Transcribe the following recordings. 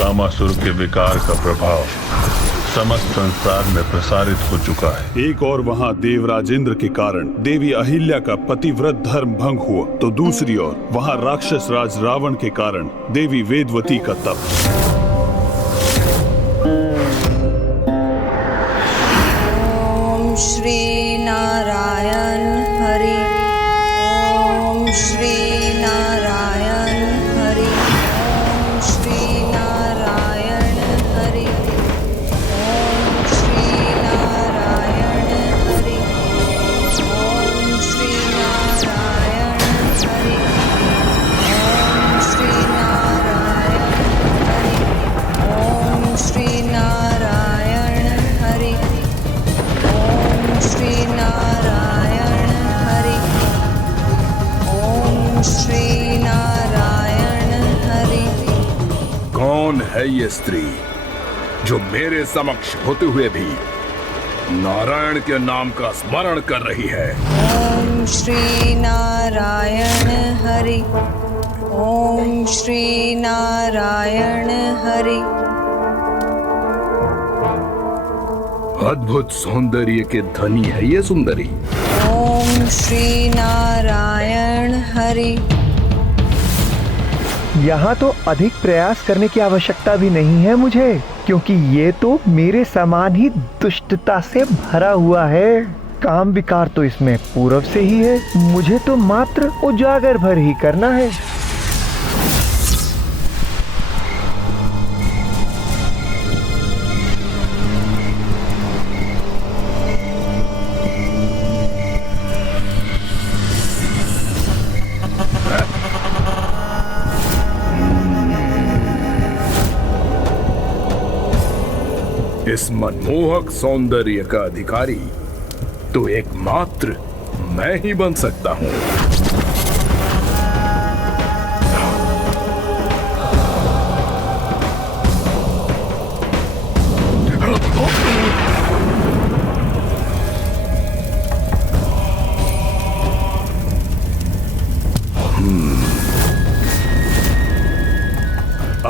कामासुर के विकार का प्रभाव समस्त संसार में प्रसारित हो चुका है। एक और वहाँ देवराज इंद्र के कारण देवी अहिल्या का पतिव्रत धर्म भंग हुआ, तो दूसरी ओर वहाँ राक्षस राज रावण के कारण देवी वेदवती का तप। ओम श्री नारायण हरि। ओम श्री नारायण हरि। ओम श्री नारायण हरि। ओम श्री नारायण हरि। ओम श्री नारायण हरि। ओम श्री नारायण हरि। ओम श्री नारायण हरि। ओम श्री नारायण हरि। ओम श्री नारायण हरि। कौन है ये स्त्री जो मेरे समक्ष होते हुए भी नारायण के नाम का स्मरण कर रही है? ओम श्री नारायण हरि। ओम श्री नारायण हरि। अद्भुत सौंदर्य के धनी है ये सुंदरी। ओम श्री नारायण हरि। यहाँ तो अधिक प्रयास करने की आवश्यकता भी नहीं है मुझे, क्योंकि ये तो मेरे समान ही दुष्टता से भरा हुआ है। काम विकार तो इसमें पूर्व से ही है, मुझे तो मात्र उजागर भर ही करना है। इस मनमोहक सौंदर्य का अधिकारी तो एकमात्र मैं ही बन सकता हूं।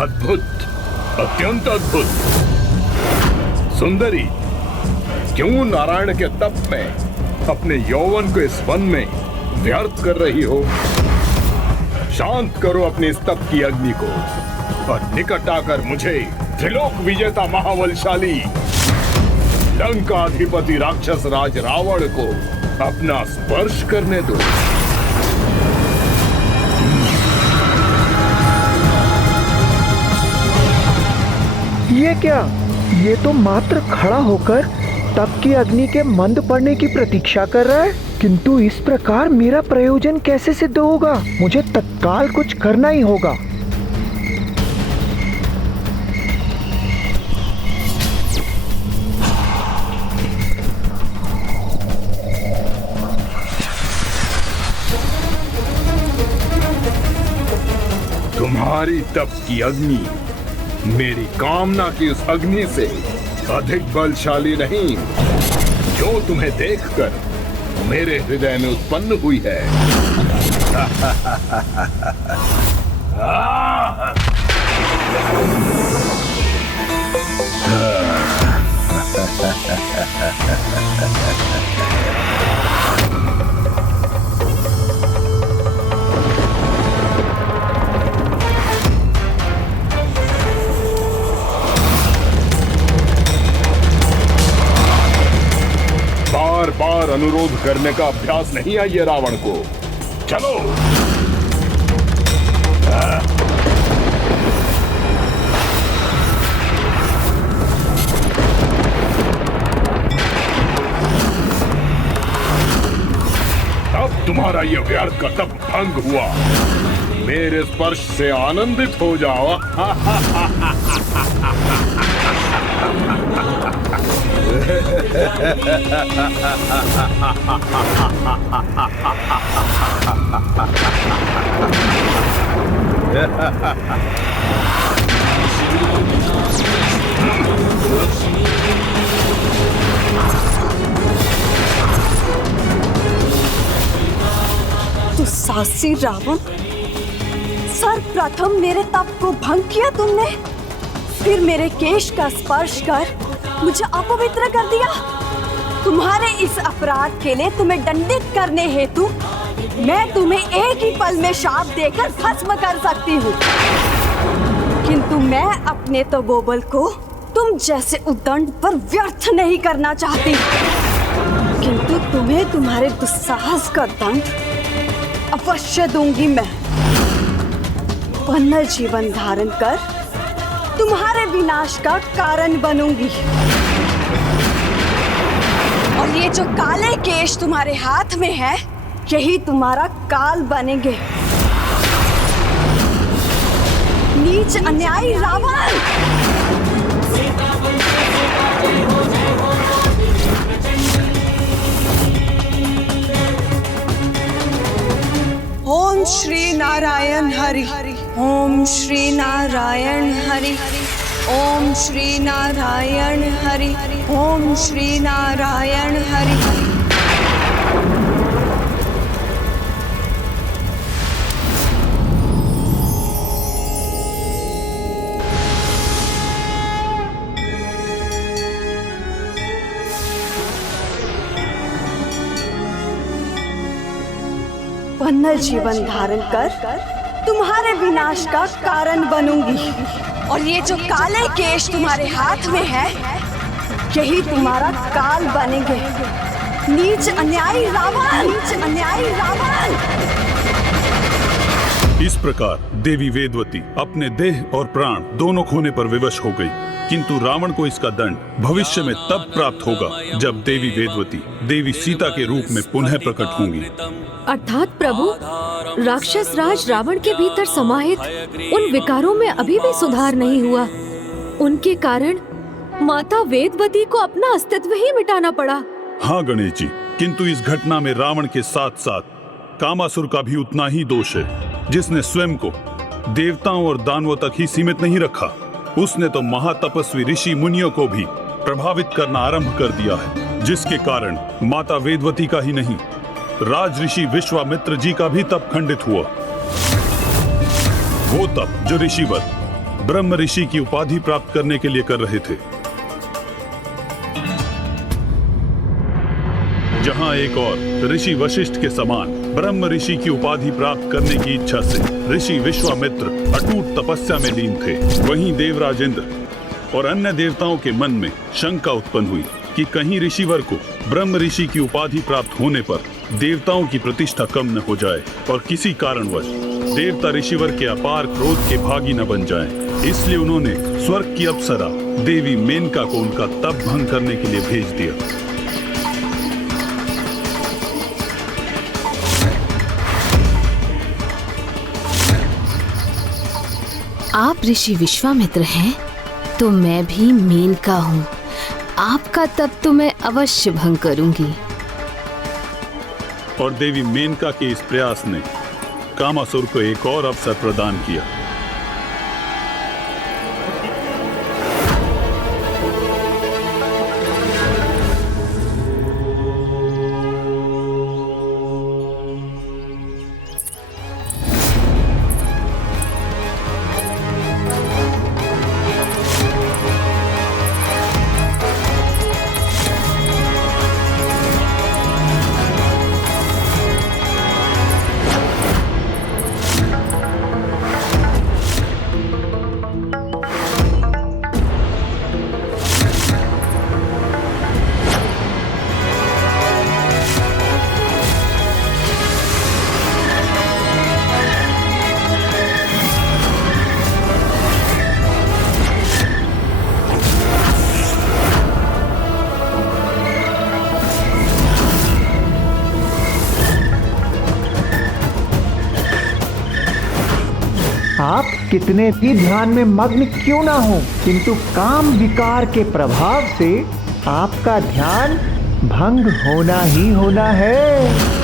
अद्भुत, अत्यंत अद्भुत। सुंदरी, क्यों नारायण के तप में अपने यौवन को इस वन में व्यर्थ कर रही हो? शांत करो अपने इस तप की अग्नि को और निकट आकर मुझे त्रिलोक विजेता महाबलशाली लंकाधिपति राक्षस राज रावण को अपना स्पर्श करने दो। ये क्या? ये तो मात्र खड़ा होकर तप की अग्नि के मंद पड़ने की प्रतीक्षा कर रहा है, किंतु इस प्रकार मेरा प्रयोजन कैसे सिद्ध होगा? मुझे तत्काल कुछ करना ही होगा। तुम्हारी तप की अग्नि मेरी कामना की उस अग्नि से अधिक बलशाली नहीं, जो तुम्हें देखकर मेरे हृदय में उत्पन्न हुई है। बार बार अनुरोध करने का अभ्यास नहीं है ये रावण को। चलो। अब तुम्हारा ये व्यर्थ का तप भंग हुआ। मेरे स्पर्श से आनंदित हो जाओ। तो साहसी रावण, सर्वप्रथम मेरे तप को भंग किया तुमने, फिर मेरे केश का स्पर्श कर मुझे अपवित्र कर दिया। तुम्हारे इस अपराध के लिए तुम्हें दंडित करने हेतु मैं तुम्हें एक ही पल में शाप देकर भस्म कर सकती हूँ, किंतु मैं अपने तपोबल को तुम जैसे उद्दंड पर व्यर्थ नहीं करना चाहती, किंतु तुम्हें तुम्हारे दुस्साहस का दंड अवश्य दूंगी। मैं पुनर्जीवन धारण कर तुम्हारे विनाश का कारण बनूंगी। और ये जो काले केश तुम्हारे हाथ में है, यही तुम्हारा काल बनेंगे। नीच अन्यायी रावण! ओम श्री नारायण हरि। ओम श्री नारायण हरि। ओम श्री नारायण हरि। ओम श्री नारायण हरि। पुनर्जीवन धारण कर तुम्हारे विनाश का कारण बनूंगी। और ये जो काले केश तुम्हारे हाथ में है, यही तुम्हारा काल बनेंगे। नीच अन्यायी रावण! नीच अन्यायी रावण! इस प्रकार देवी वेदवती अपने देह और प्राण दोनों खोने पर विवश हो गई, किंतु रावण को इसका दंड भविष्य में तब प्राप्त होगा जब देवी वेदवती देवी सीता के रूप में पुनः प्रकट होंगी। अर्थात प्रभु, राक्षस राज रावण के भीतर समाहित उन विकारों में अभी भी सुधार नहीं हुआ। उनके कारण माता वेदवती को अपना अस्तित्व ही मिटाना पड़ा। हाँ गणेश जी, किंतु इस घटना में रावण के साथ साथ कामासुर का भी उतना ही दोष है, जिसने स्वयं को देवताओं और दानवों तक ही सीमित नहीं रखा। उसने तो महातपस्वी ऋषि मुनियों को भी प्रभावित करना आरंभ कर दिया है, जिसके कारण माता वेदवती का ही नहीं, राज ऋषि विश्वामित्र जी का भी तप खंडित हुआ। वो तप जो ऋषिवर ब्रह्म ऋषि की उपाधि प्राप्त करने के लिए कर रहे थे। जहां एक और ऋषि वशिष्ठ के समान ब्रह्म ऋषि की उपाधि प्राप्त करने की इच्छा से ऋषि विश्वामित्र अटूट तपस्या में लीन थे, वहीं देवराज इंद्र और अन्य देवताओं के मन में शंका उत्पन्न हुई कि कहीं ऋषिवर को ब्रह्म ऋषि की उपाधि प्राप्त होने पर देवताओं की प्रतिष्ठा कम न हो जाए और किसी कारणवश देवता ऋषिवर के अपार क्रोध के भागी न बन जाएं। इसलिए उन्होंने स्वर्ग की अप्सरा देवी मेनका को उनका तप भंग करने के लिए भेज दिया। आप ऋषि विश्वामित्र हैं तो मैं भी मेनका हूँ। आपका तप तो मैं अवश्य भंग करूंगी। और देवी मेनका के इस प्रयास ने कामासुर को एक और अवसर प्रदान किया। आप कितने भी ध्यान में मग्न क्यों ना हो, किंतु काम विकार के प्रभाव से आपका ध्यान भंग होना ही होना है।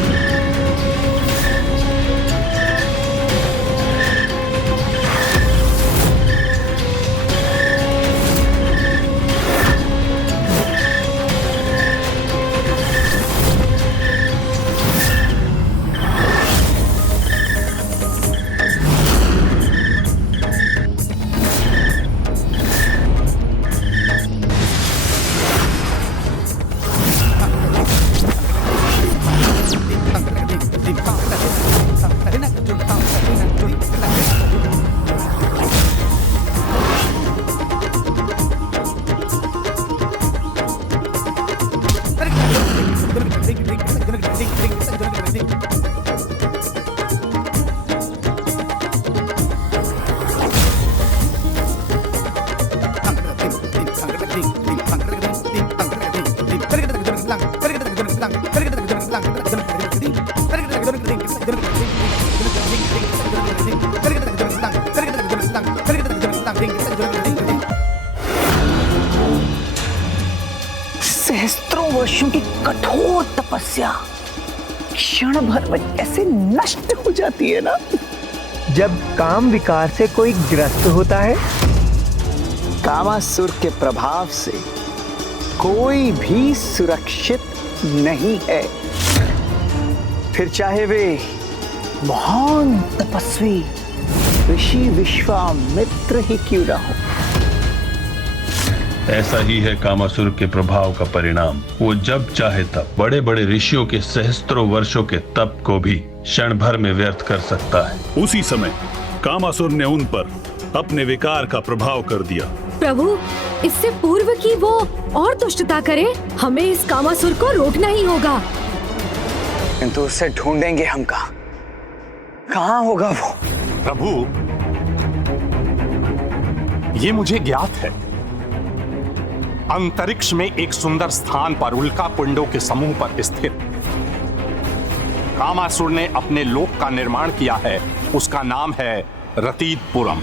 सहस्त्रों वर्षों की कठोर तपस्या क्षण भर में कैसे नष्ट हो जाती है ना। जब काम विकार से कोई ग्रस्त होता है, कामासुर के प्रभाव से कोई भी सुरक्षित नहीं है, फिर चाहे वे महान तपस्वी ऋषि विश्वामित्र ही क्यों ना हो। ऐसा ही है कामासुर के प्रभाव का परिणाम। वो जब चाहे तब बड़े बड़े ऋषियों के सहस्त्रों वर्षों के तप को भी क्षण भर में व्यर्थ कर सकता है। उसी समय कामासुर ने उन पर अपने विकार का प्रभाव कर दिया। प्रभु, इससे पूर्व की वो और दुष्टता करे, हमें इस कामासुर को रोकना ही होगा। किंतु उसे ढूंढेंगे हम कहाँ होगा वो? प्रभु, ये मुझे ज्ञात है। अंतरिक्ष में एक सुंदर स्थान पर उल्का पिंडों के समूह पर स्थित कामासुर ने अपने लोक का निर्माण किया है। उसका नाम है रतीतपुरम।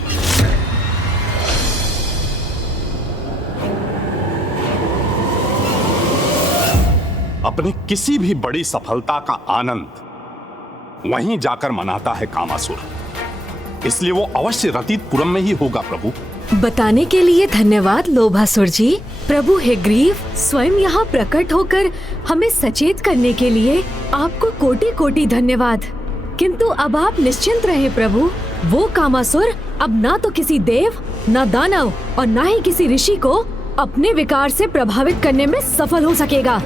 अपने किसी भी बड़ी सफलता का आनंद वहीं जाकर मनाता है कामासुर, इसलिए वो अवश्य रतीतपुरम में ही होगा। प्रभु, बताने के लिए धन्यवाद लोभासुर जी। प्रभु हेग्रीव स्वयं यहाँ प्रकट होकर हमें सचेत करने के लिए आपको कोटि कोटि धन्यवाद। किंतु अब आप निश्चिंत रहे प्रभु, वो कामासुर अब ना तो किसी देव, ना दानव और ना ही किसी ऋषि को अपने विकार से प्रभावित करने में सफल हो सकेगा।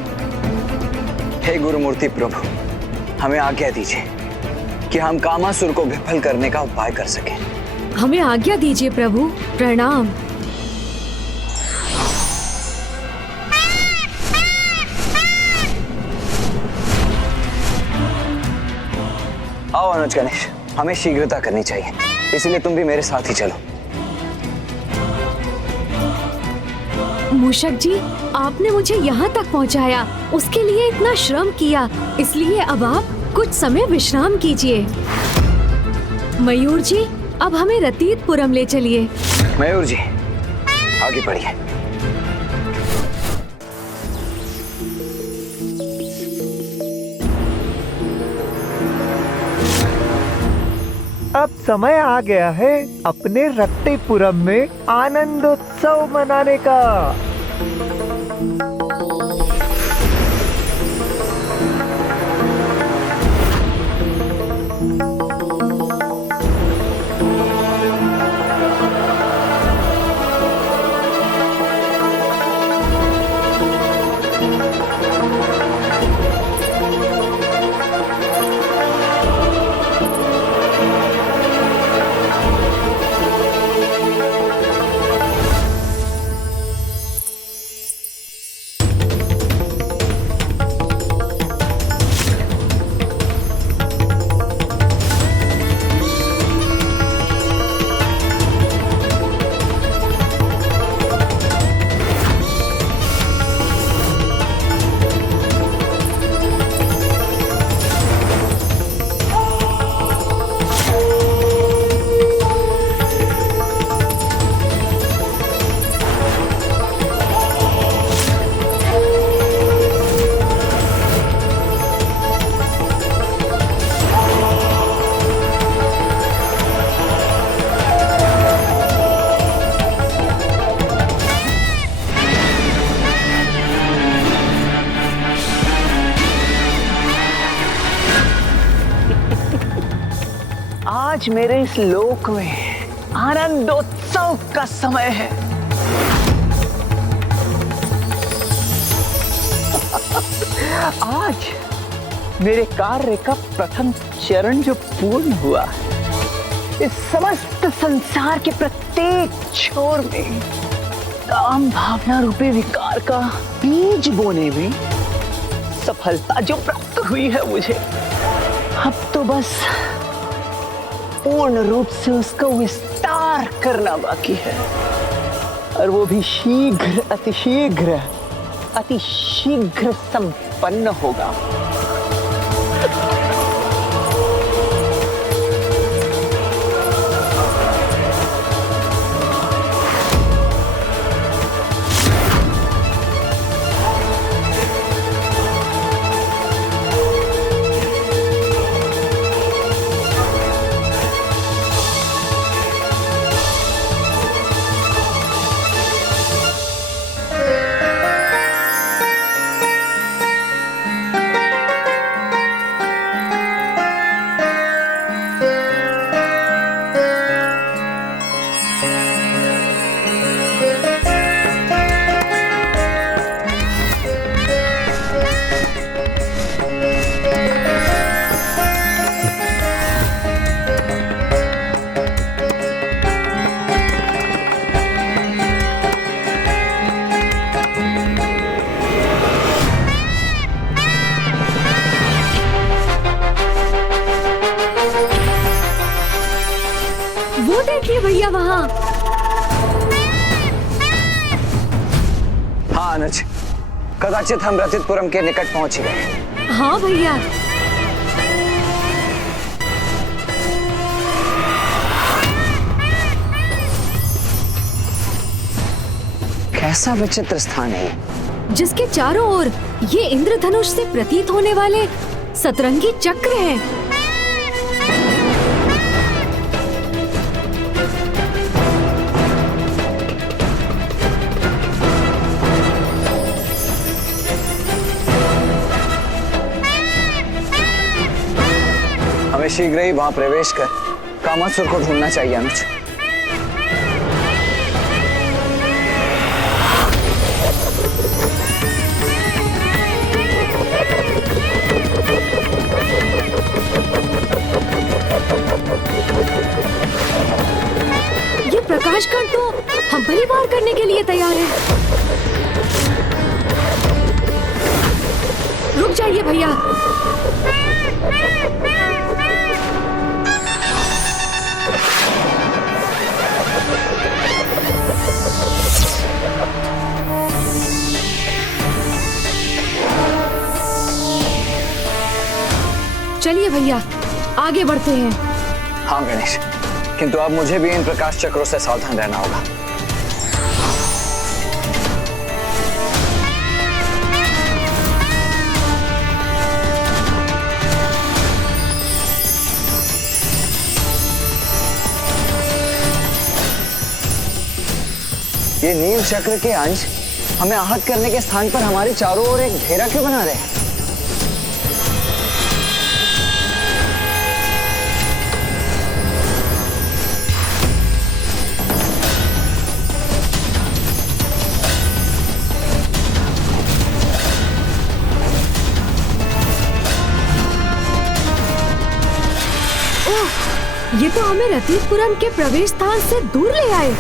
हे गुरुमूर्ति प्रभु, हमें आज्ञा दीजिए कि हम कामासुर को विफल करने का उपाय कर सकें। हमें आज्ञा दीजिए प्रभु। प्रणाम। आओ अनुज गणेश, हमें शीघ्रता करनी चाहिए, इसलिए तुम भी मेरे साथ ही चलो। मूषक जी, आपने मुझे यहाँ तक पहुँचाया, उसके लिए इतना श्रम किया, इसलिए अब आप कुछ समय विश्राम कीजिए। मयूर जी, अब हमें रतीतपुरम ले चलिए। मयूर जी, आगे बढ़िए। अब समय आ गया है अपने रतीतपुरम में आनंदोत्सव मनाने का। आज मेरे इस लोक में आनंदोत्सव का समय है। आज मेरे कार्य का प्रथम चरण जो पूर्ण हुआ, इस समस्त संसार के प्रत्येक छोर में काम भावना रूपी विकार का बीज बोने में सफलता जो प्राप्त हुई है मुझे, अब तो बस पूर्ण रूप से उसका विस्तार करना बाकी है, और वो भी शीघ्र अति शीघ्र संपन्न होगा। भैया वहाँ। हाँ अनुज, कदाचित हम रथितपुरम के निकट पहुंच गए। हाँ भैया। कैसा विचित्र स्थान है ये, जिसके चारों ओर ये इंद्रधनुष से प्रतीत होने वाले सतरंगी चक्र हैं। हमें शीघ्र ही वहां प्रवेश कर कामासुर को ढूंढना चाहिए अनुज। ये प्रकाश कण तो हम पर ही वार करने के लिए तैयार है। रुक जाइए भैया। चलिए भैया, आगे बढ़ते हैं। हाँ गणेश, किंतु अब मुझे भी इन प्रकाश चक्रों से सावधान रहना होगा। ये नील चक्र के अंश हमें आहत करने के स्थान पर हमारे चारों ओर एक घेरा क्यों बना रहे हैं? ये तो हमें रतीतपुरम के प्रवेश स्थान से दूर ले आए।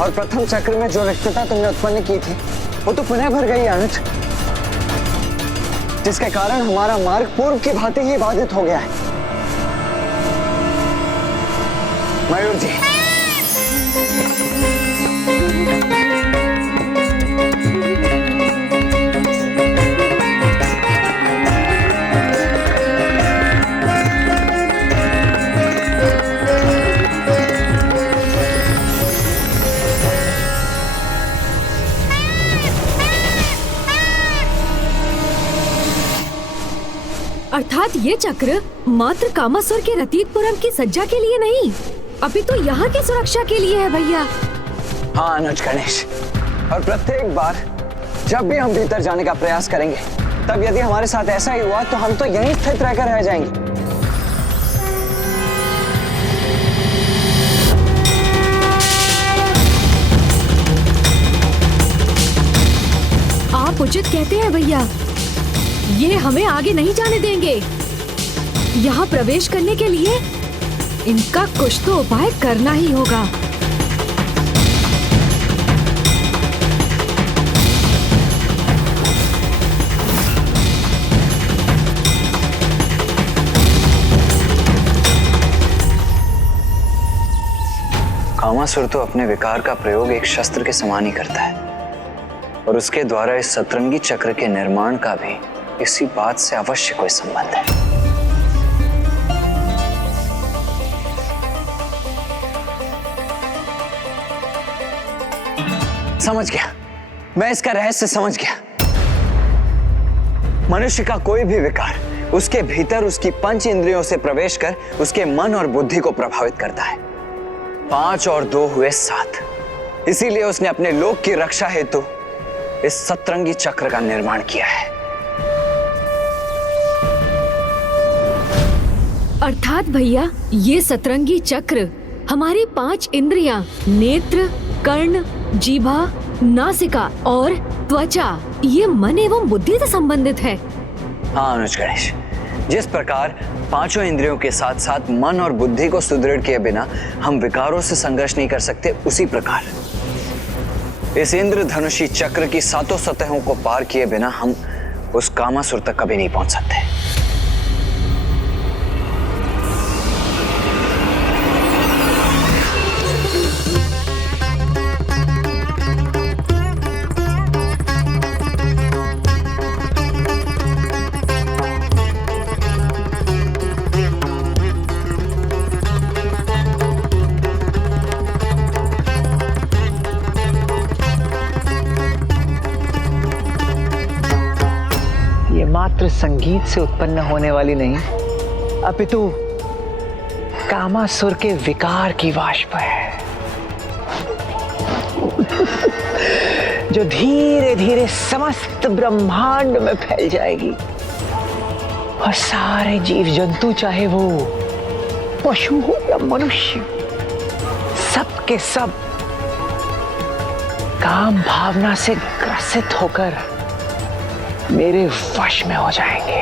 और प्रथम चक्र में जो रिक्तता तुमने उत्पन्न की थी वो तो पुनः भर गई अनुज, जिसके कारण हमारा मार्ग पूर्व की भांति ही बाधित हो गया है। मयूर जी, अर्थात ये चक्र मात्र कामासुर के रतीतपुरम की सज्जा के लिए नहीं, अभी तो यहाँ की सुरक्षा के लिए है भैया। हाँ अनुज गणेश, और प्रत्येक बार जब भी हम भीतर जाने का प्रयास करेंगे, तब यदि हमारे साथ ऐसा ही हुआ तो हम तो यहीं स्थित रहकर रह जाएंगे। आप उचित कहते हैं भैया, ये हमें आगे नहीं जाने देंगे। यहाँ प्रवेश करने के लिए इनका कुछ तो उपाय करना ही होगा। कामासुर तो अपने विकार का प्रयोग एक शस्त्र के समान ही करता है, और उसके द्वारा इस सतरंगी चक्र के निर्माण का भी इसी बात से अवश्य कोई संबंध है। समझ गया, मैं इसका रहस्य समझ गया। मनुष्य का कोई भी विकार उसके भीतर उसकी पंच इंद्रियों से प्रवेश कर उसके मन और बुद्धि को प्रभावित करता है। 5 और 2 हुए 7। इसीलिए उसने अपने लोक की रक्षा हेतु इस सतरंगी चक्र का निर्माण किया है। अर्थात भैया, ये सतरंगी चक्र हमारी 5 इंद्रियां नेत्र, कर्ण, जीभा, नासिका और त्वचा, ये मन एवं बुद्धि से संबंधित है। हाँ अनुज गणेश, जिस प्रकार 5 इंद्रियों के साथ साथ मन और बुद्धि को सुदृढ़ किए बिना हम विकारों से संघर्ष नहीं कर सकते, उसी प्रकार इस इंद्रधनुषी चक्र की 7 सतहों को पार किए बिना हम उस कामासुर तक कभी नहीं पहुंच सकते। मात्र संगीत से उत्पन्न होने वाली नहीं, अपितु कामासुर के विकार की वाष्प है, जो धीरे धीरे समस्त ब्रह्मांड में फैल जाएगी और सारे जीव जंतु, चाहे वो पशु हो या मनुष्य, सब के सब काम भावना से ग्रसित होकर मेरे वश में हो जाएंगे।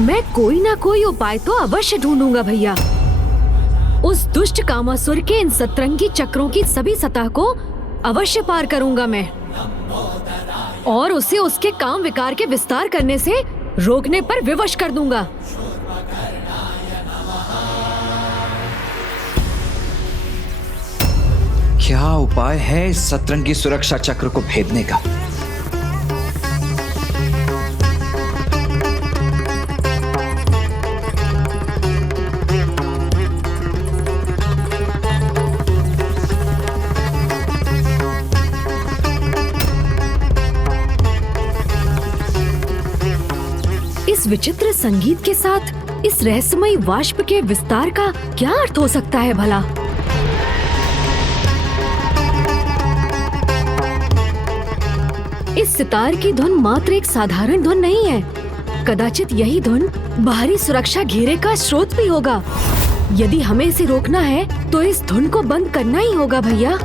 मैं कोई ना कोई उपाय तो अवश्य ढूंढूंगा भैया। उस दुष्ट कामासुर के इन सतरंगी चक्रों की सभी सतह को अवश्य पार करूंगा मैं, और उसे उसके काम विकार के विस्तार करने से रोकने पर विवश कर दूंगा। क्या उपाय है इस सतरंगी सुरक्षा चक्र को भेदने का? इस विचित्र संगीत के साथ इस रहस्यमयी वाष्प के विस्तार का क्या अर्थ हो सकता है भला? इस सितार की धुन मात्र एक साधारण धुन नहीं है। कदाचित यही धुन बाहरी सुरक्षा घेरे का स्रोत भी होगा। यदि हमें इसे रोकना है तो इस धुन को बंद करना ही होगा भैया।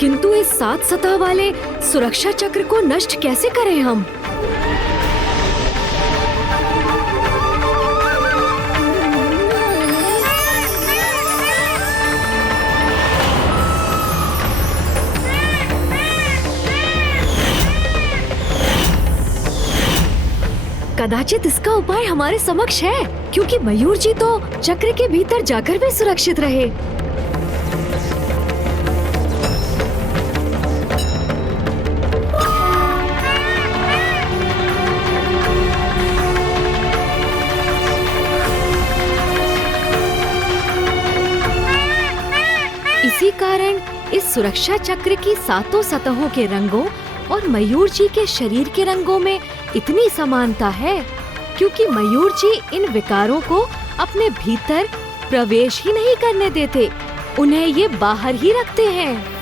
किंतु इस 7 सतह वाले सुरक्षा चक्र को नष्ट कैसे करें हम? कदाचित इसका उपाय हमारे समक्ष है, क्योंकि मयूर जी तो चक्र के भीतर जाकर भी सुरक्षित रहे। इसी कारण इस सुरक्षा चक्र की 7 सतहों के रंगों और मयूर जी के शरीर के रंगों में इतनी समानता है, क्योंकि मयूर जी इन विकारों को अपने भीतर प्रवेश ही नहीं करने देते, उन्हें ये बाहर ही रखते हैं।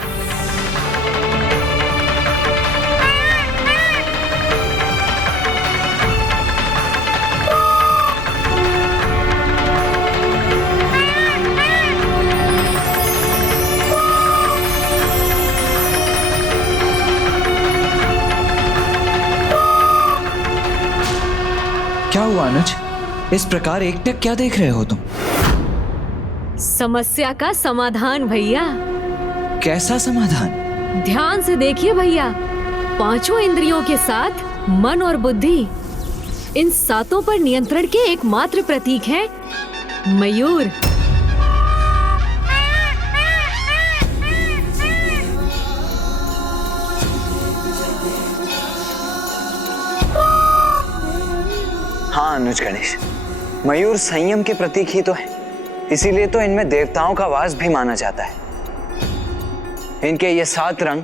क्या हुआ अनुज? इस प्रकार एकटक क्या देख रहे हो तुम? समस्या का समाधान भैया। कैसा समाधान? ध्यान से देखिए भैया। 5 इंद्रियों के साथ मन और बुद्धि, इन 7 पर नियंत्रण के एकमात्र प्रतीक है मयूर। हाँ अनुज गणेश, मयूर संयम के प्रतीक ही तो है, इसीलिए तो इनमें देवताओं का वास भी माना जाता है। इनके ये 7 रंग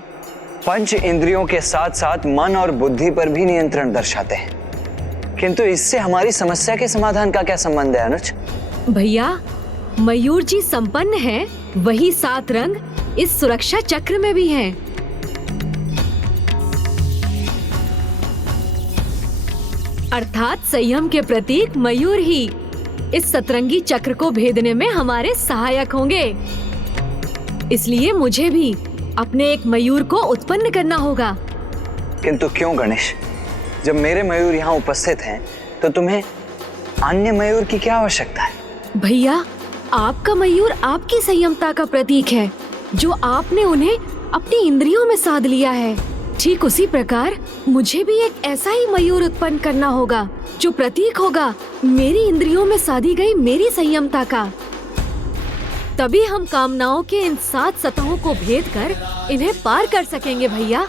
5 इंद्रियों के साथ साथ मन और बुद्धि पर भी नियंत्रण दर्शाते हैं। किंतु इससे हमारी समस्या के समाधान का क्या संबंध है अनुज? भैया, मयूर जी संपन्न है, वही 7 रंग इस सुरक्षा चक्र में भी हैं। अर्थात संयम के प्रतीक मयूर ही इस सतरंगी चक्र को भेदने में हमारे सहायक होंगे। इसलिए मुझे भी अपने एक मयूर को उत्पन्न करना होगा। किंतु क्यों गणेश? जब मेरे मयूर यहाँ उपस्थित हैं, तो तुम्हें अन्य मयूर की क्या आवश्यकता है? भैया, आपका मयूर आपकी संयमता का प्रतीक है, जो आपने उन्हें अपनी इंद्रियों में साध लिया है। ठीक उसी प्रकार मुझे भी एक ऐसा ही मयूर उत्पन्न करना होगा, जो प्रतीक होगा मेरी इंद्रियों में साधी गई मेरी संयमता का। तभी हम कामनाओं के इन 7 सतहों को भेद कर इन्हें पार कर सकेंगे भैया।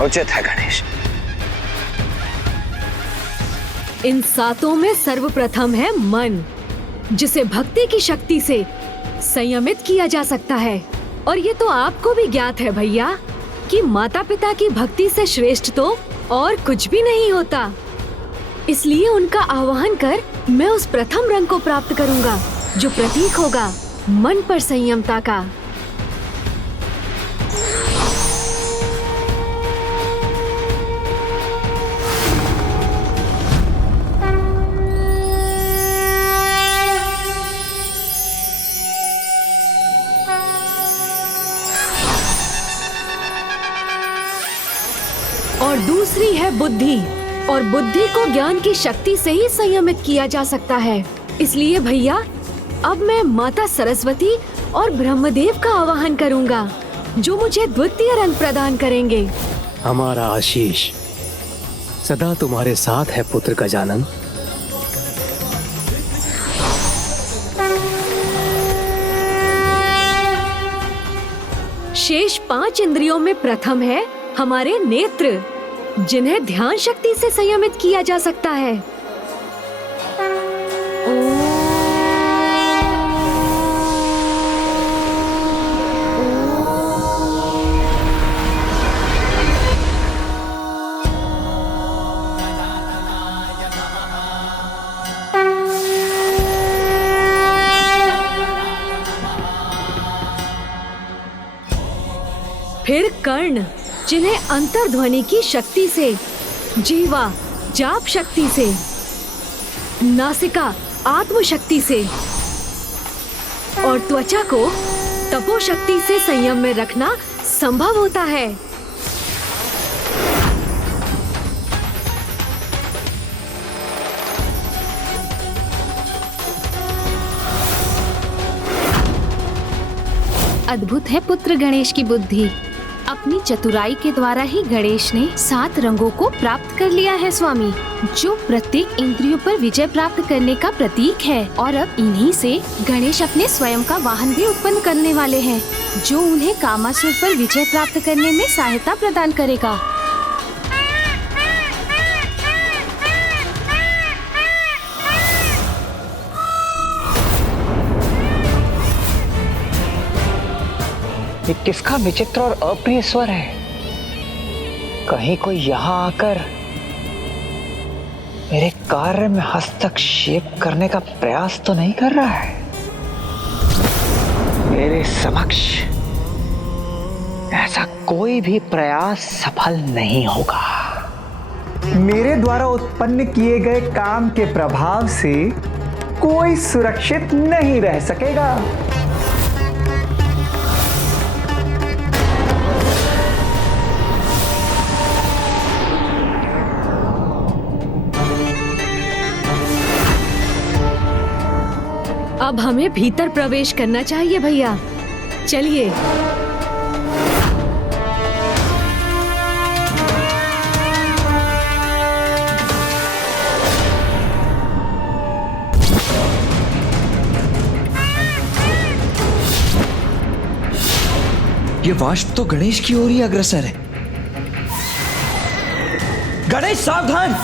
उचित है गणेश। इन सातों में सर्वप्रथम है मन, जिसे भक्ति की शक्ति से संयमित किया जा सकता है। और ये तो आपको भी ज्ञात है भैया कि माता पिता की भक्ति से श्रेष्ठ तो और कुछ भी नहीं होता। इसलिए उनका आवाहन कर मैं उस प्रथम रंग को प्राप्त करूंगा जो प्रतीक होगा मन पर संयमता का। और दूसरी है बुद्धि, और बुद्धि को ज्ञान की शक्ति से ही संयमित किया जा सकता है। इसलिए भैया अब मैं माता सरस्वती और ब्रह्मदेव का आवाहन करूंगा जो मुझे द्वितीय रंग प्रदान करेंगे। हमारा आशीष सदा तुम्हारे साथ है पुत्र गजानन। शेष 5 इंद्रियों में प्रथम है हमारे नेत्र, जिन्हें ध्यान शक्ति से संयमित किया जा सकता है। फिर कर्ण, जिन्हें अंतर्ध्वनि की शक्ति से, जीवा जाप शक्ति से, नासिका आत्म शक्ति से और त्वचा को तपो शक्ति से संयम में रखना संभव होता है। अद्भुत है पुत्र गणेश की बुद्धि। अपनी चतुराई के द्वारा ही गणेश ने 7 रंगों को प्राप्त कर लिया है स्वामी, जो प्रत्येक इंद्रियों पर विजय प्राप्त करने का प्रतीक है। और अब इन्हीं से गणेश अपने स्वयं का वाहन भी उत्पन्न करने वाले हैं, जो उन्हें कामासुर पर विजय प्राप्त करने में सहायता प्रदान करेगा। ये किसका विचित्र और अप्रिय स्वर है? कहीं कोई यहाँ आकर मेरे कार्य में हस्तक्षेप करने का प्रयास तो नहीं कर रहा है? मेरे समक्ष ऐसा कोई भी प्रयास सफल नहीं होगा। मेरे द्वारा उत्पन्न किए गए काम के प्रभाव से कोई सुरक्षित नहीं रह सकेगा। अब हमें भीतर प्रवेश करना चाहिए भैया, चलिए। ये वाष्प तो गणेश की ओर ही अग्रसर है। गणेश सावधान!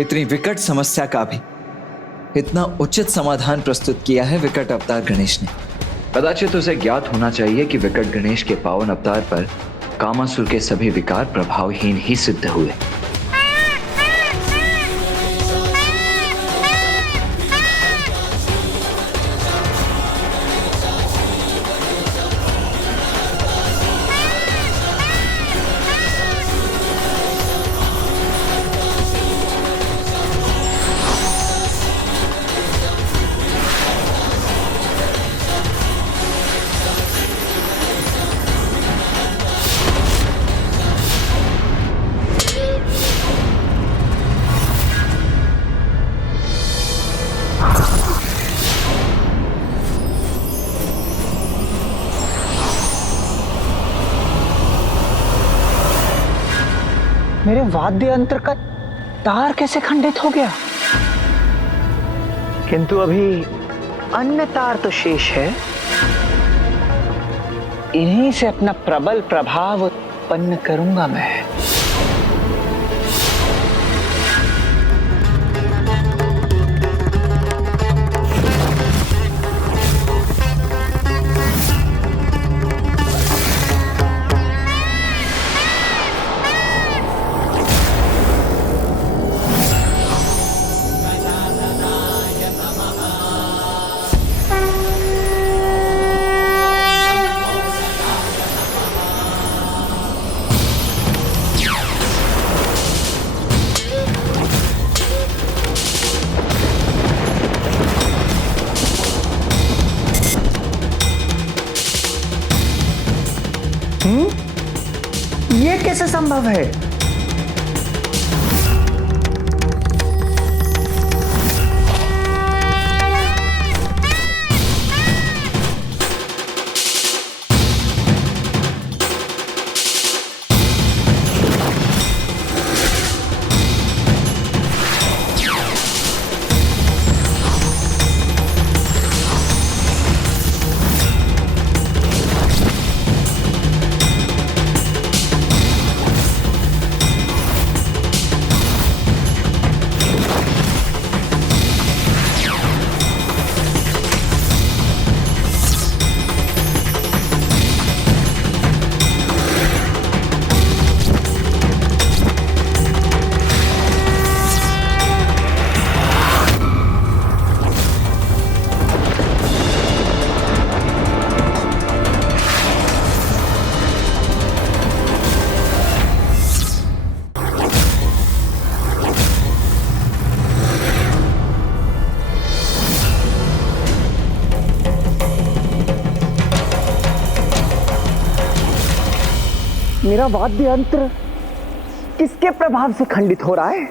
इतनी विकट समस्या का भी इतना उचित समाधान प्रस्तुत किया है विकट अवतार गणेश ने। कदाचित उसे ज्ञात होना चाहिए कि विकट गणेश के पावन अवतार पर कामासुर के सभी विकार प्रभावहीन ही सिद्ध हुए। मेरे वाद्य यंत्र का तार कैसे खंडित हो गया? किंतु अभी अन्य तार तो शेष है। इन्हीं से अपना प्रबल प्रभाव उत्पन्न करूंगा मैं। ये कैसे संभव है? मेरा वाद्य यंत्र किसके प्रभाव से खंडित हो रहा है?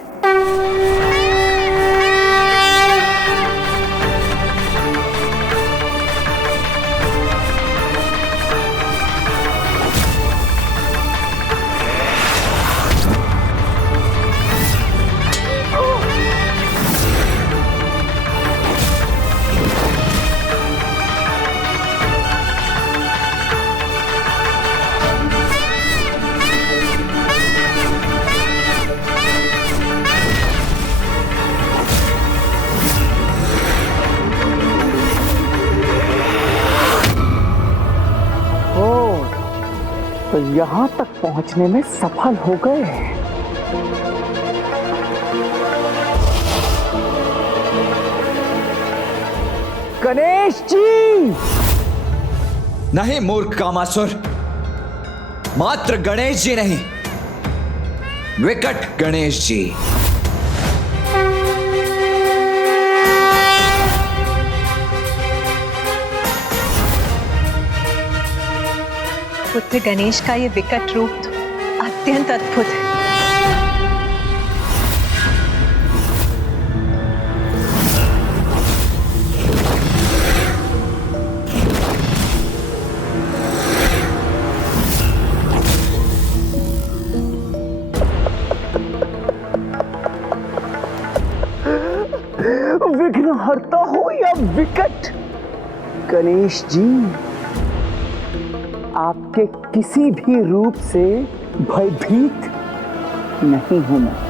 तो यहां तक पहुंचने में सफल हो गए। गणेश जी! नहीं मूर्ख कामासुर, मात्र गणेश जी नहीं, विकट गणेश जी। पुत्र गणेश का ये विकट रूप तो अत्यंत अद्भुत है। विघ्नहर्ता हो या विकट गणेश जी, आपके किसी भी रूप से भयभीत नहीं हूं मैं।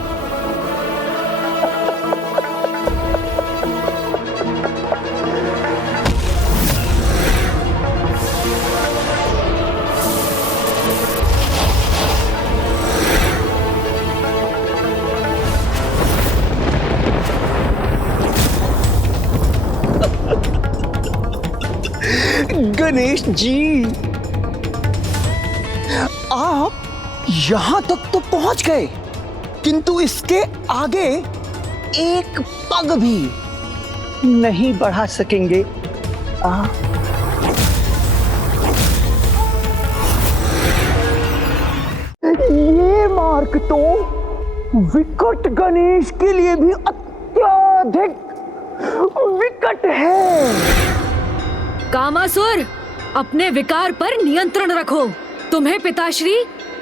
गणेश जी, आप यहां तक तो पहुंच गए, किंतु इसके आगे एक पग भी नहीं बढ़ा सकेंगे। ये मार्ग तो विकट गणेश के लिए भी अत्यधिक विकट है। कामासुर, अपने विकार पर नियंत्रण रखो। तुम्हें पिताश्री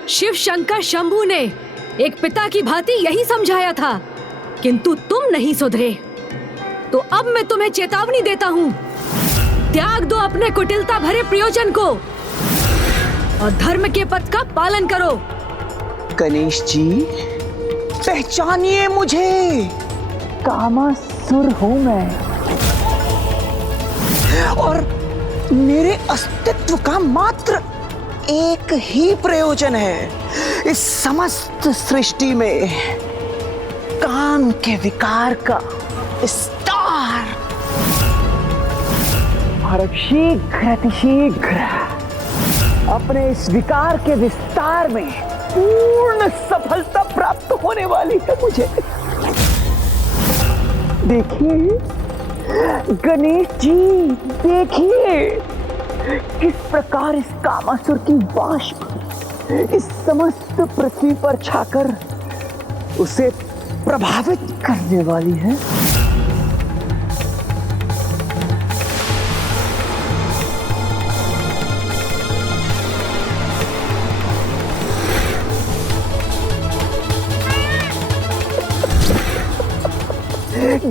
शिव शंकर शंभू ने एक पिता की भांति यही समझाया था, किंतु तुम नहीं सुधरे। तो अब मैं तुम्हें चेतावनी देता हूँ, त्याग दो अपने कुटिलता भरे प्रयोजन को और धर्म के पथ का पालन करो। गणेश जी, पहचानिए मुझे, कामासुर हूँ मैं, और मेरे अस्तित्व का मात्र एक ही प्रयोजन है इस समस्त सृष्टि में, काम के विकार का विस्तार। और अब शीघ्र अपने इस विकार के विस्तार में पूर्ण सफलता प्राप्त होने वाली है मुझे। देखिए गणेश जी, देखिए किस प्रकार इस कामासुर की वाष्प इस समस्त पृथ्वी पर छाकर उसे प्रभावित करने वाली है।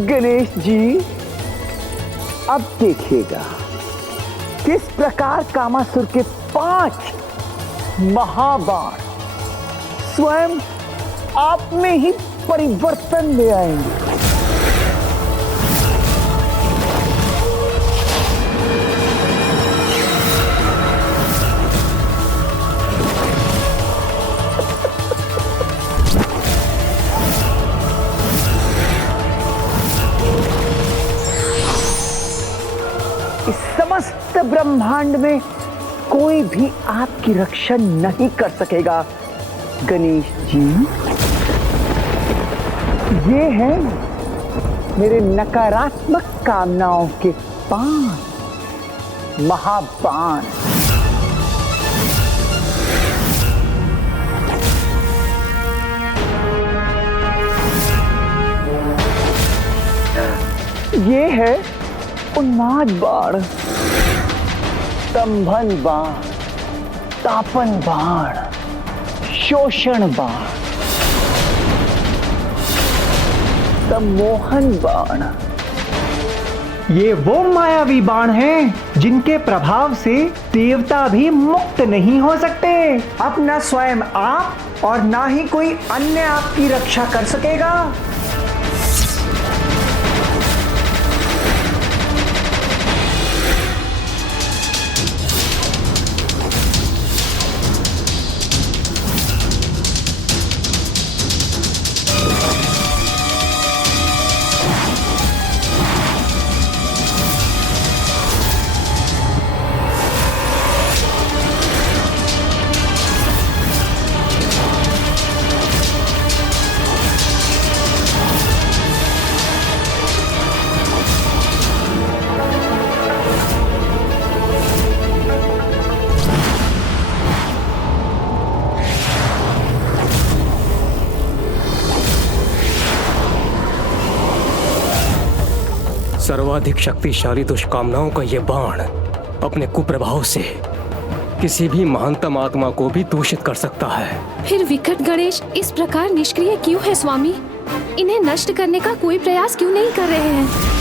गणेश जी, अब देखिएगा किस प्रकार कामासुर के 5 महाबाण स्वयं आप में ही परिवर्तन ले आएंगे। इस समस्त ब्रह्मांड में कोई भी आपकी रक्षा नहीं कर सकेगा गणेश जी। ये है मेरे नकारात्मक कामनाओं के 5 महाबाण। ये है उन्माद बाण, स्तंभन बाण, तापन बाण, शोषण बाण, सम्मोहन बाण। ये वो मायावी बाण हैं जिनके प्रभाव से देवता भी मुक्त नहीं हो सकते। अब न स्वयं आप और ना ही कोई अन्य आपकी रक्षा कर सकेगा। सर्वाधिक शक्तिशाली दुष्कामनाओं का ये बाण अपने कुप्रभाव से किसी भी महानतम आत्मा को भी दूषित कर सकता है। फिर विकट गणेश इस प्रकार निष्क्रिय क्यों है स्वामी? इन्हें नष्ट करने का कोई प्रयास क्यों नहीं कर रहे हैं?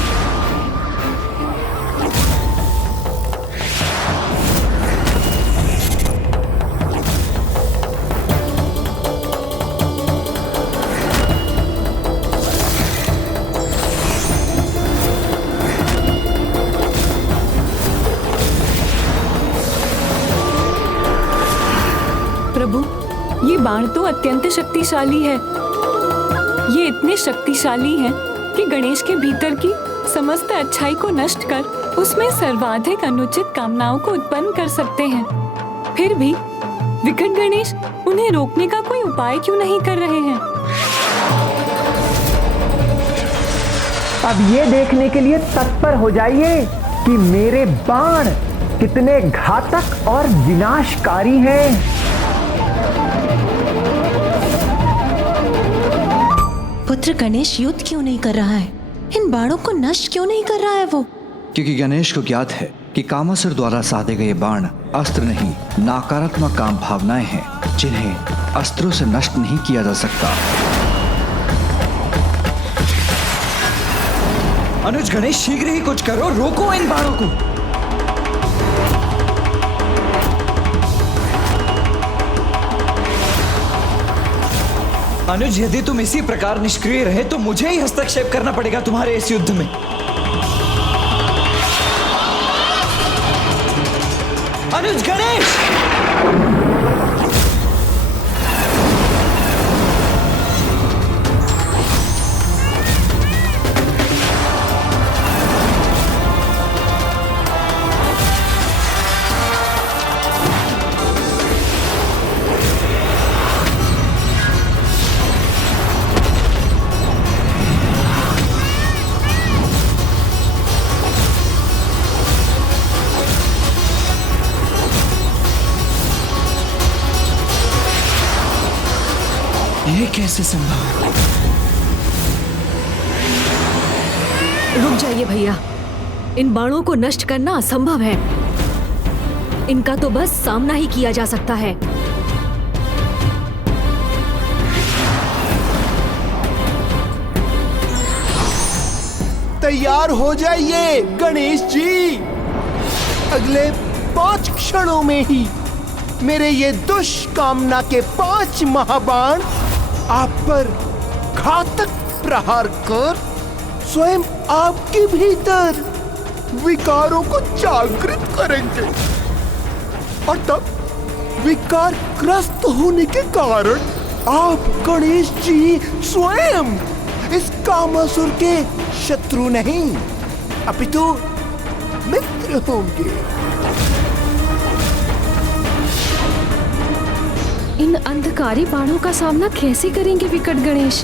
प्रभु, ये बाण तो अत्यंत शक्तिशाली है। ये इतने शक्तिशाली हैं कि गणेश के भीतर की समस्त अच्छाई को नष्ट कर उसमें सर्वाधिक अनुचित कामनाओं को उत्पन्न कर सकते हैं। फिर भी विकट गणेश उन्हें रोकने का कोई उपाय क्यों नहीं कर रहे हैं? अब ये देखने के लिए तत्पर हो जाइए कि मेरे बाण कितने घातक और विनाशकारी हैं। पुत्र गणेश युद्ध क्यों नहीं कर रहा है? इन बाणों को नष्ट क्यों नहीं कर रहा है वो? क्योंकि गणेश को ज्ञात है कि कामासुर द्वारा साधे गए बाण अस्त्र नहीं, नकारात्मक काम भावनाएं हैं जिन्हें अस्त्रों से नष्ट नहीं किया जा सकता। अनुज गणेश, शीघ्र ही कुछ करो, रोको इन बाणों को। अनुज, यदि तुम इसी प्रकार निष्क्रिय रहे तो मुझे ही हस्तक्षेप करना पड़ेगा तुम्हारे इस युद्ध में। अनुज गणेश! ये कैसे संभव है? रुक जाइए भैया, इन बाणों को नष्ट करना असंभव है। इनका तो बस सामना ही किया जा सकता है। तैयार हो जाइए गणेश जी। अगले 5 क्षणों में ही मेरे ये दुष्कामना के 5 महाबाण आप पर घातक प्रहार कर स्वयं आपके भीतर विकारों को जागृत करेंगे, और तब विकार ग्रस्त होने के कारण आप गणेश जी स्वयं इस कामासुर के शत्रु नहीं अपितु मित्र होंगे। इन अंधकारी बाणों का सामना कैसे करेंगे विकट गणेश?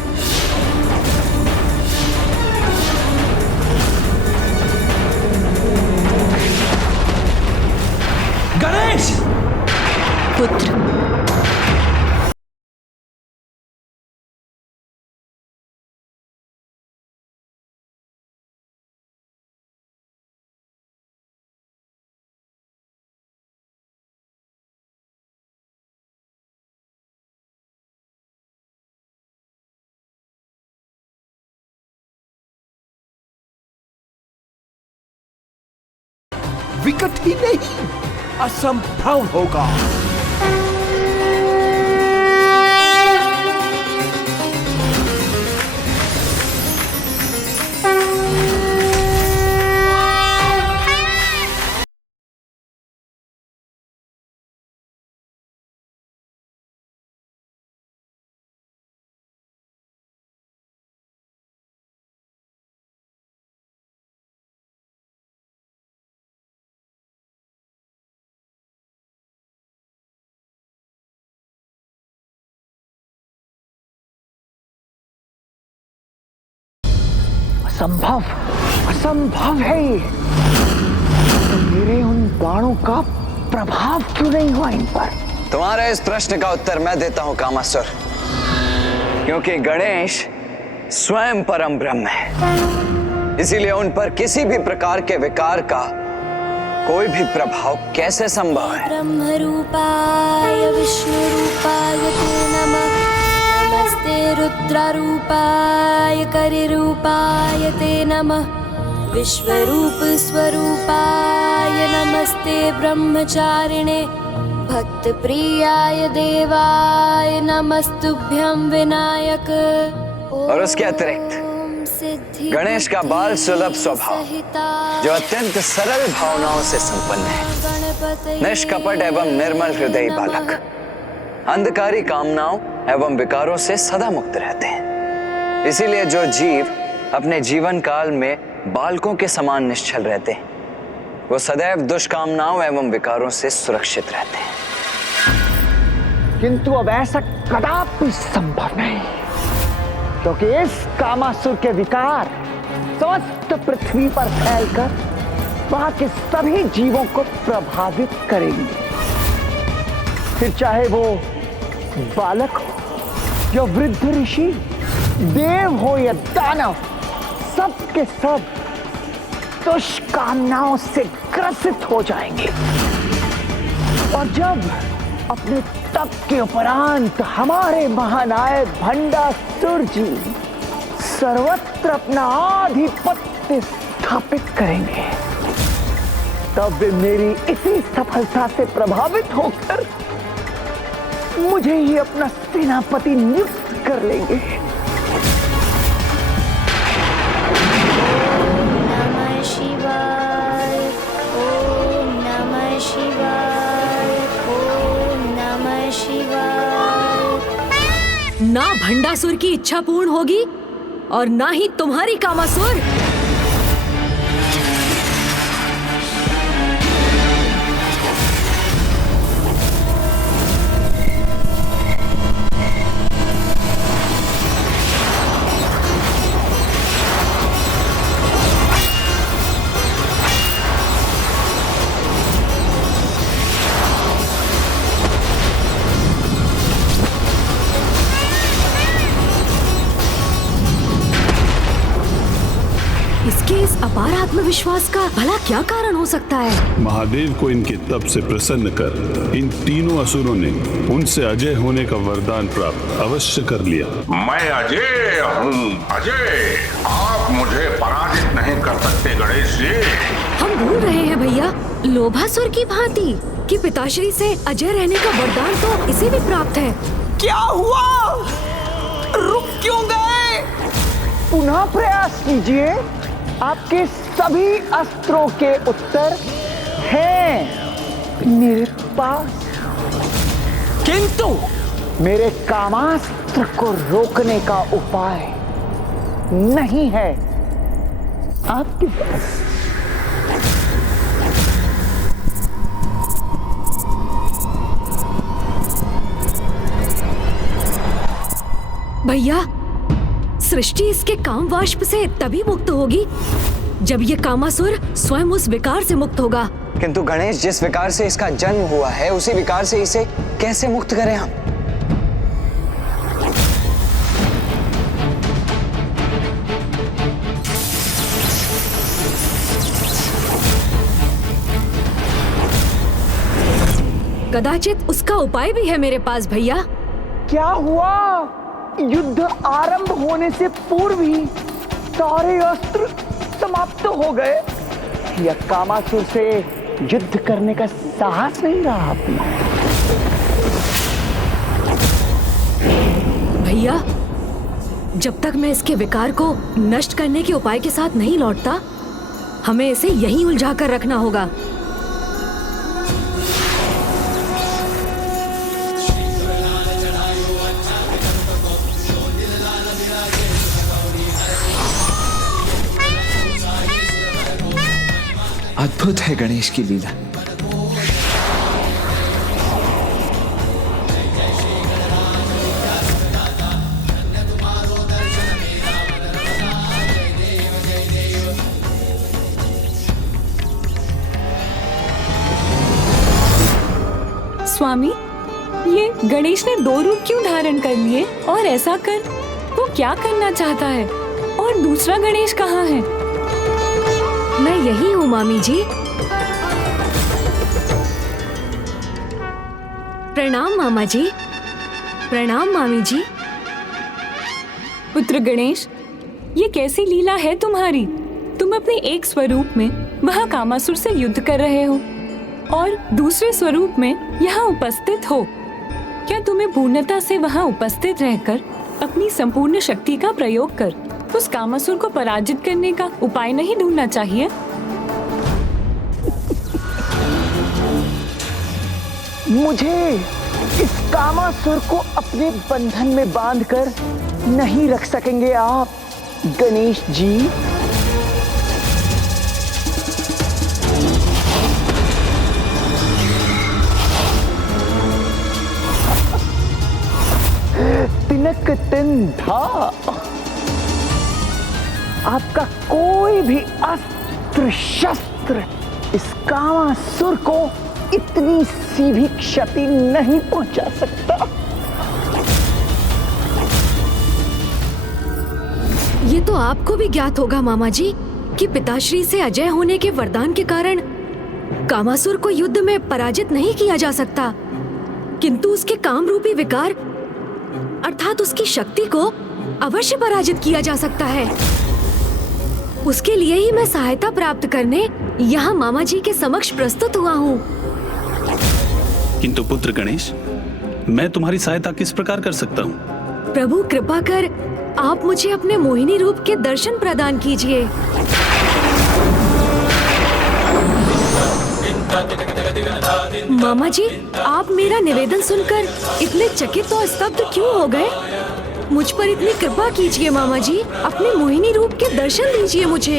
गणेश! पुत्र, विकट ही नहीं, असंभव होगा। असंभव, असंभव है ये। तो मेरे उन बाणों का प्रभाव क्यों नहीं हुआ इन पर? तुम्हारे इस प्रश्न का उत्तर मैं देता हूं कामासुर, क्योंकि गणेश स्वयं परम ब्रह्म है, इसीलिए उन पर किसी भी प्रकार के विकार का कोई भी प्रभाव कैसे संभव है? ब्रह्म रूपाय विष्णु रूपाय ते नमः, नमस्ते रुद्रारूपाय करिरूपाय ते नमः, विश्वरूप स्वरूपाय नमस्ते ब्रह्मचारिणे, भक्त प्रियाय देवाय नमस्तुभ्यं विनायक। और उसके अतिरिक्त गणेश का बाल सुलभ स्वभाव, जो अत्यंत सरल भावनाओं से संपन्न है, निष्कपट एवं निर्मल हृदयी बालक, अंधकारी कामनाओं एवं विकारों से सदा मुक्त रहते हैं। इसीलिए जो जीव अपने जीवन काल में बालकों के समान निश्चल रहते हैं, वो सदैव दुष्कामनाओं एवं विकारों से सुरक्षित रहते हैं। किंतु अब ऐसा कदापि संभव नहीं, क्योंकि इस कामासुर के विकार समस्त पृथ्वी पर फैलकर वहां के सभी जीवों को प्रभावित करेंगे। फिर चाहे वो बालक हो या वृद्ध ऋषि, देव हो या दानव, सब के सब दुष्कामनाओं से ग्रसित हो जाएंगे। और जब अपने तप के उपरांत हमारे महानायक भंडासुर जी सर्वत्र अपना आधिपत्य स्थापित करेंगे, तब वे मेरी इसी सफलता से प्रभावित होकर मुझे ही अपना सेनापति नियुक्त कर लेंगे। नमः शिवाय, ओम नमः शिवाय, ओम नमः शिवाय। ना भंडासुर की इच्छा पूर्ण होगी और ना ही तुम्हारी कामासुर। इसके इस अपार आत्मविश्वास का भला क्या कारण हो सकता है? महादेव को इनके तप से प्रसन्न कर इन तीनों असुरों ने उनसे अजय होने का वरदान प्राप्त अवश्य कर लिया। मैं अजय हूँ, अजय। आप मुझे पराजित नहीं कर सकते गणेश जी। हम भूल रहे हैं भैया, लोभासुर की भांति कि पिताश्री से अजय रहने का वरदान तो इसे भी प्राप्त है। क्या हुआ? रुक क्यों गए? पुनः प्रयास कीजिए, आपके सभी अस्त्रों के उत्तर हैं मेरे पास। किंतु मेरे कामास्त्र को रोकने का उपाय नहीं है आपके पास। भैया, सृष्टि इसके काम वाष्प से तभी मुक्त होगी जब ये कामासुर स्वयं उस विकार से मुक्त होगा। किंतु गणेश, जिस विकार से इसका जन्म हुआ है उसी विकार से इसे कैसे मुक्त करें हम? कदाचित उसका उपाय भी है मेरे पास भैया। क्या हुआ? युद्ध आरंभ होने से पूर्व ही सारे अस्त्र समाप्त हो गए। या कामासुर से युद्ध करने का साहस नहीं रहा आपने? भैया, जब तक मैं इसके विकार को नष्ट करने के उपाय के साथ नहीं लौटता, हमें इसे यहीं उलझा कर रखना होगा। अद्भुत है गणेश की लीला। स्वामी, ये गणेश ने 2 रूप क्यों धारण कर लिए? और ऐसा कर वो क्या करना चाहता है? और दूसरा गणेश कहाँ है? मैं यही हूँ मामी जी। प्रणाम मामा जी। प्रणाम मामी जी। पुत्र गणेश, ये कैसी लीला है तुम्हारी? तुम अपने एक स्वरूप में वहाँ कामासुर से युद्ध कर रहे हो और दूसरे स्वरूप में यहाँ उपस्थित हो। क्या तुम्हें पूर्णता से वहाँ उपस्थित रहकर अपनी संपूर्ण शक्ति का प्रयोग कर उस कामासुर को पराजित करने का उपाय नहीं ढूंढना चाहिए? मुझे इस कामासुर को अपने बंधन में बांधकर नहीं रख सकेंगे आप गणेश जी। तिनक तिन था। आपका कोई भी अस्त्र शस्त्र इस कामासुर को इतनी सी भी क्षति नहीं पहुंचा सकता। ये तो आपको भी ज्ञात होगा मामा जी कि पिताश्री से अजय होने के वरदान के कारण कामासुर को युद्ध में पराजित नहीं किया जा सकता, किंतु उसके काम रूपी विकार अर्थात उसकी शक्ति को अवश्य पराजित किया जा सकता है। उसके लिए ही मैं सहायता प्राप्त करने यहाँ मामा जी के समक्ष प्रस्तुत हुआ हूँ। किंतु पुत्र गणेश, मैं तुम्हारी सहायता किस प्रकार कर सकता हूँ? प्रभु कृपा कर आप मुझे अपने मोहिनी रूप के दर्शन प्रदान कीजिए। मामा जी, आप मेरा निवेदन सुनकर इतने चकित और स्तब्ध क्यों हो गए? मुझ पर इतनी कृपा कीजिए मामा जी, अपने मोहिनी रूप के दर्शन दीजिए मुझे।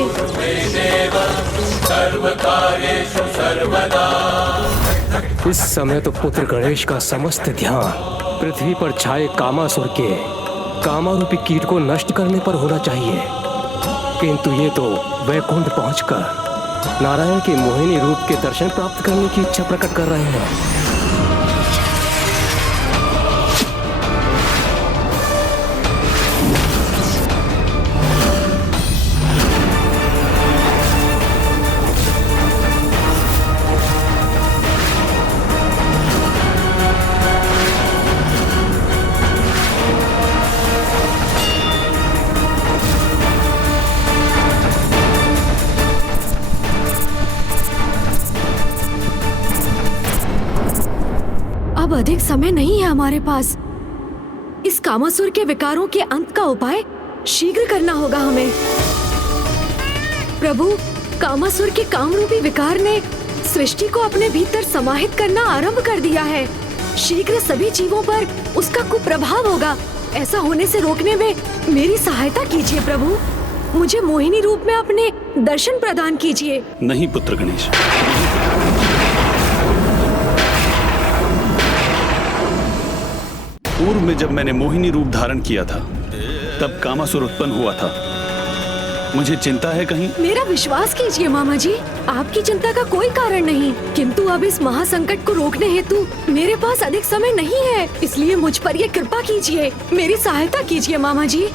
इस समय तो पुत्र गणेश का समस्त ध्यान पृथ्वी पर छाए कामासुर के कामारूपी कीट को नष्ट करने पर होना चाहिए, किंतु ये तो वैकुंठ पहुंचकर नारायण के मोहिनी रूप के दर्शन प्राप्त करने की इच्छा प्रकट कर रहे हैं। अब अधिक समय नहीं है हमारे पास। इस कामासुर के विकारों के अंत का उपाय शीघ्र करना होगा हमें। प्रभु, कामासुर के कामरूपी विकार ने सृष्टि को अपने भीतर समाहित करना आरंभ कर दिया है। शीघ्र सभी जीवों पर उसका कुप्रभाव होगा। ऐसा होने से रोकने में मेरी सहायता कीजिए प्रभु। मुझे मोहिनी रूप में अपने दर्शन प्रदान कीजिए। नहीं पुत्र गणेश, पूर्व में जब मैंने मोहिनी रूप धारण किया था तब कामासुर उत्पन्न हुआ था। मुझे चिंता है कहीं? मेरा विश्वास कीजिए मामा जी, आपकी चिंता का कोई कारण नहीं, किंतु अब इस महासंकट को रोकने हेतु मेरे पास अधिक समय नहीं है, इसलिए मुझ पर ये कृपा कीजिए, मेरी सहायता कीजिए मामा जी।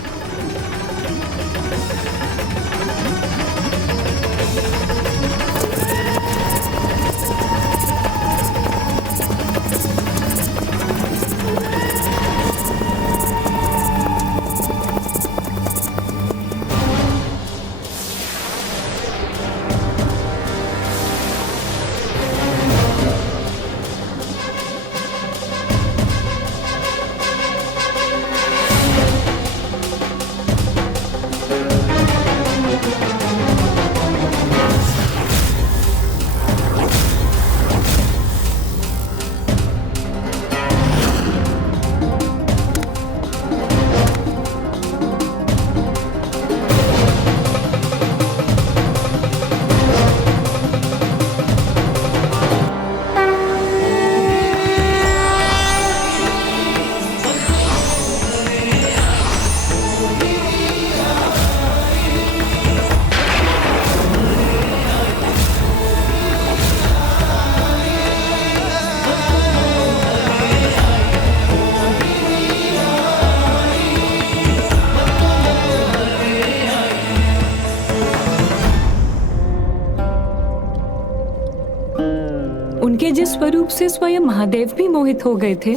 उनके जिस स्वरूप से स्वयं महादेव भी मोहित हो गए थे,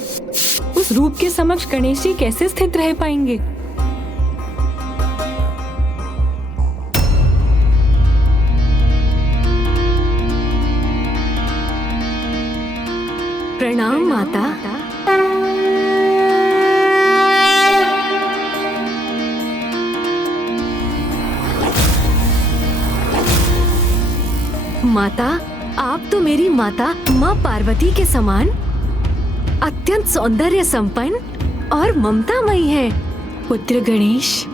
उस रूप के समक्ष गणेश जी कैसे स्थित रह पाएंगे? प्रणाम माता। माता, आप तो मेरी माता माँ पार्वती के समान अत्यंत सौंदर्य संपन्न और ममतामयी है। पुत्र गणेश,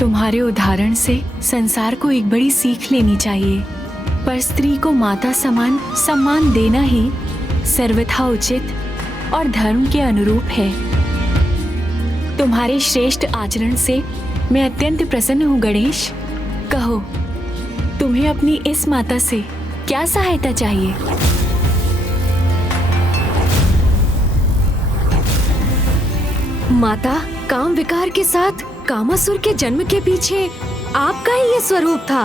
तुम्हारे उदाहरण से संसार को एक बड़ी सीख लेनी चाहिए। पर स्त्री को माता समान सम्मान देना ही सर्वथा उचित और धर्म के अनुरूप है। तुम्हारे श्रेष्ठ आचरण से मैं अत्यंत प्रसन्न हूँ गणेश। कहो, तुम्हें अपनी इस माता से क्या सहायता चाहिए? माता, काम विकार के साथ कामासुर के जन्म के पीछे आपका ही ये स्वरूप था।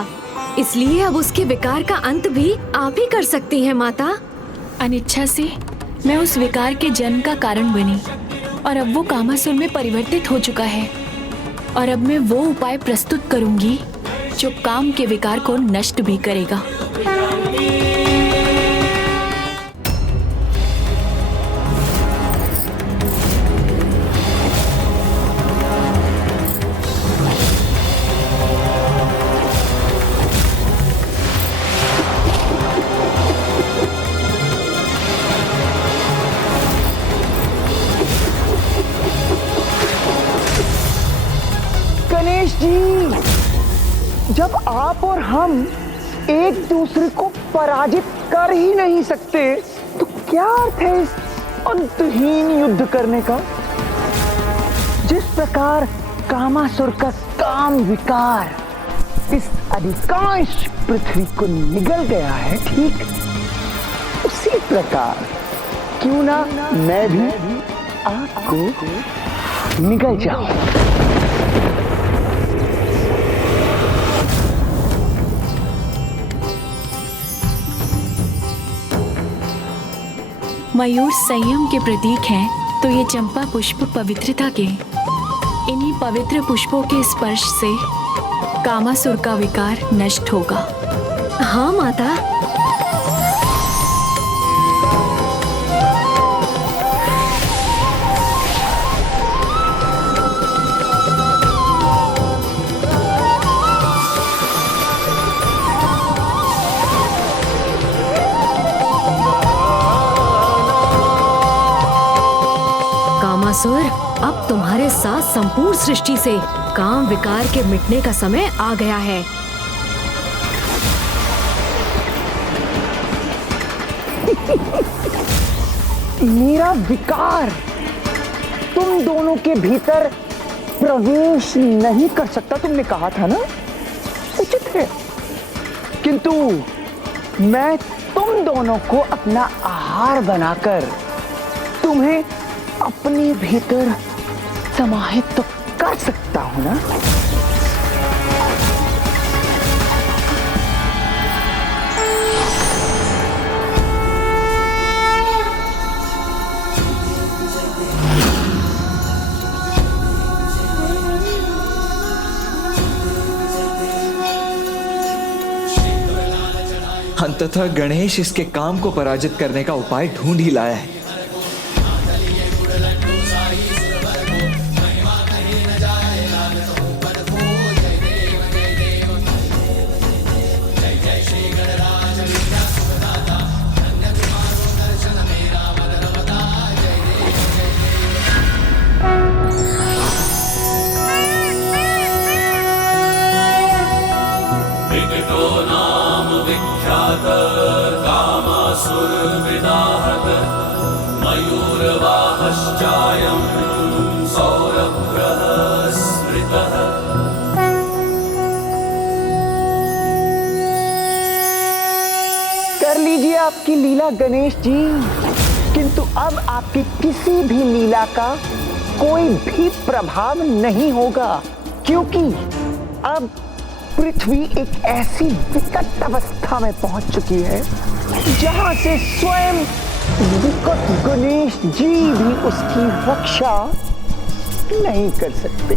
इसलिए अब उसके विकार का अंत भी आप ही कर सकती हैं माता। अनिच्छा से मैं उस विकार के जन्म का कारण बनी और अब वो कामासुर में परिवर्तित हो चुका है और अब मैं वो उपाय प्रस्तुत करूंगी जो काम के विकार को नष्ट भी करेगा। गणेश जी, जब आप और हम एक दूसरे को पराजित कर ही नहीं सकते तो क्या अर्थ है इस अंतहीन युद्ध करने का? जिस प्रकार कामासुर का काम विकार इस अधिकांश पृथ्वी को निगल गया है, ठीक उसी प्रकार क्यों ना मैं भी आपको निगल जाऊं। मयूर संयम के प्रतीक हैं, तो ये चंपा पुष्प पवित्रता के। इन्हीं पवित्र पुष्पों के स्पर्श से कामासुर का विकार नष्ट होगा। हाँ माता। कामासुर, अब तुम्हारे साथ संपूर्ण सृष्टि से काम विकार के मिटने का समय आ गया है। मेरा विकार तुम दोनों के भीतर प्रवेश नहीं कर सकता, तुमने कहा था ना, उचित है। किंतु मैं तुम दोनों को अपना आहार बनाकर तुम्हें अपने भीतर समाहित तो कर सकता हूं ना। अंततः गणेश इसके काम को पराजित करने का उपाय ढूंढ ही लाया है। कर लीजिए आपकी लीला गणेश जी, किंतु अब आपकी किसी भी लीला का कोई भी प्रभाव नहीं होगा, क्योंकि अब पृथ्वी एक ऐसी विकट अवस्था में पहुंच चुकी है जहां से स्वयं विकट गणेश जी भी उसकी रक्षा नहीं कर सकते।